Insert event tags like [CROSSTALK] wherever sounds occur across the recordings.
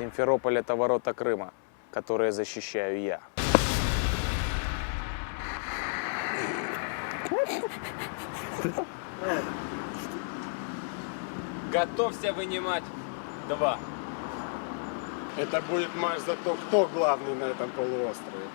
Симферополь – это ворота Крыма, которые защищаю я. Готовься вынимать два. Это будет матч за то, кто главный на этом полуострове.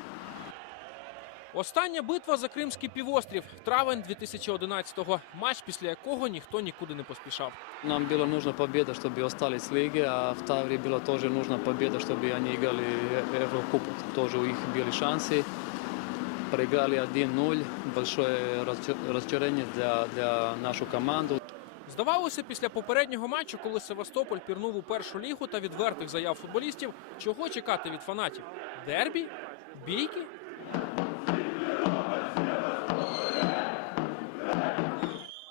Остання битва за Кримський півострів, травень 2011-го. Матч, після якого ніхто нікуди не поспішав. Нам было нужно победа, чтобы остались в лиге, а в Таврии было тоже нужна победа, чтобы они играли э- Еврокубок. Тоже у них были шансы. Проиграли 1-0. Большое разочар- разочарение для, для нашу команду. Здавалося, після попереднього матчу, коли Севастополь пірнув у першу лігу та відвертих заяв футболістів, чого чекати від фанатів? Дербі? Бійки?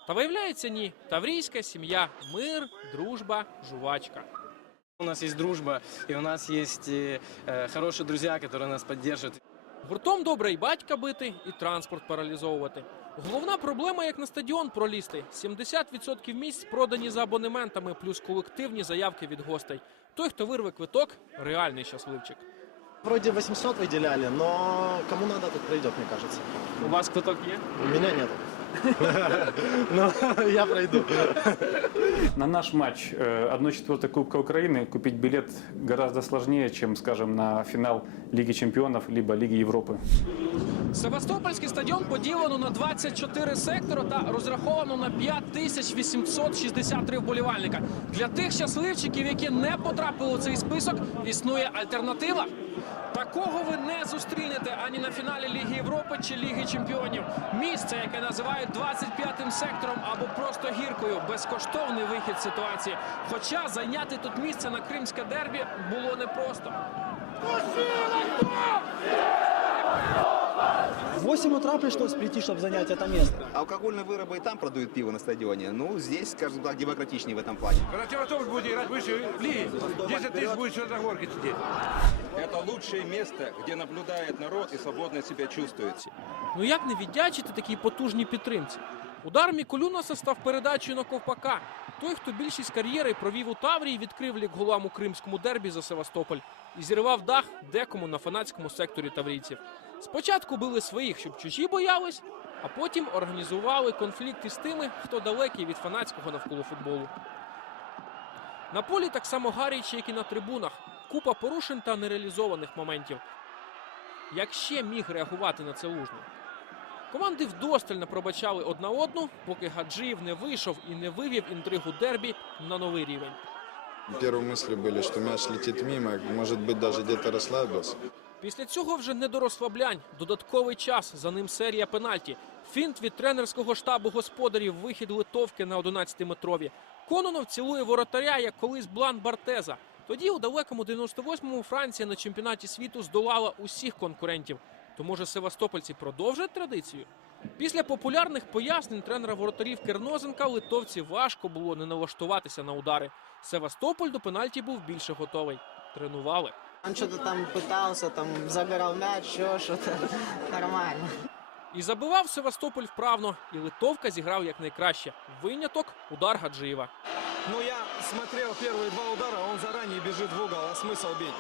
Та виявляється, ні. Таврійська сім'я, мир, дружба, жувачка. У нас есть дружба, и у нас есть э, э, хорошие друзья, которые нас поддержат. Гуртом добре і батька бити, і транспорт паралізовувати. Головна проблема, як на стадіон пролізти. 70% місць продані за абонементами, плюс колективні заявки від гостей. Той, хто вирве квиток, реальний щасливчик. Вроде 800 выделяли, но кому надо, тут пройдет, мне кажется. У вас квиток есть? У меня нет. Но я пройду. На наш матч э, 1-4 Кубка Украины купить билет гораздо сложнее, чем, скажем, на финал Лиги Чемпионов либо Лиги Европы. Севастопольський стадіон поділено на 24 сектори та розраховано на 5863 вболівальника. Для тих щасливчиків, які не потрапили у цей список, існує альтернатива. Такого ви не зустрінете ані на фіналі Ліги Європи чи Ліги Чемпіонів. Місце, яке називають 25-м сектором або просто гіркою, безкоштовний вихід з ситуації. Хоча зайняти тут місце на кримське дербі було непросто. В 8 утра пришлось прийти, чтобы занять это место. Алкогольные вырабы и там продают пиво на стадионе. Ну, здесь, скажем так, демократичнее в этом плане. Когда Севастополь будет играть выше лиги, 10 тысяч будет что за горки сидеть. Это лучшее место, где наблюдает народ и свободно себя чувствует. Ну як не віддячити такій потужній підтримці? Удар Міколюнаса став передачею на ковпака. Той, хто більшість кар'єри провів у Таврії, відкрив лік голам у кримському дербі за Севастополь і зірвав дах декому на фанатському секторі таврійців. Спочатку били своїх, щоб чужі боялись, а потім організували конфлікт із тими, хто далекий від фанатського навколо футболу. На полі так само гаряче, як і на трибунах. Купа порушень та нереалізованих моментів. Як ще міг реагувати на це лужний? Команди вдосталь не пробачали одна одну, поки Гаджиїв не вийшов і не вивів інтригу дербі на новий рівень. Первые мысли были, что мяч летит мимо, может быть, даже где-то расслабился. Після цього вже не до розслаблянь. Додатковий час. За ним серія пенальті. Фінт від тренерського штабу господарів. Вихід литовки на 11-метрові. Кононов цілує воротаря, як колись Блан Бартеза. Тоді у далекому 98-му Франція на чемпіонаті світу здолала усіх конкурентів. То може Севастопольці продовжать традицію? Після популярних пояснень тренера воротарів Кернозенка литовці важко було не налаштуватися на удари. Севастополь до пенальті був більше готовий. Тренували. Он что-то там пытался, там забирал мяч, еще что-то. [LAUGHS] Нормально. І забивав Севастополь вправно, і Литовка зіграв якнайкраще. Виняток удар Гаджиєва. Ну, я смотрел первые два удара, он заранее бежит в угол, а смысл бить?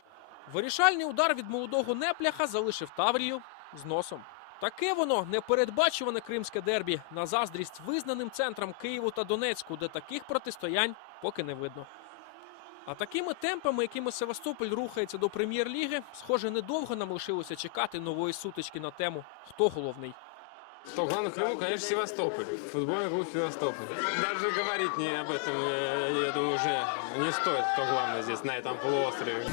Вирішальний удар від молодого непляха залишив Таврію з носом. Таке воно непередбачуване кримське дербі на заздрість визнаним центрам Києву та Донецьку, де таких протистоянь поки не видно. А такими темпами, якими Севастополь рухається до прем'єр-ліги, схоже, недовго нам лишилося чекати нової сутички на тему, хто головний. Кто главный в Крыму, конечно, Севастополь. Футбольный клуб Севастополь. Даже говорить не об этом, э, я думаю, уже не стоит, кто главный здесь, на этом полуострове.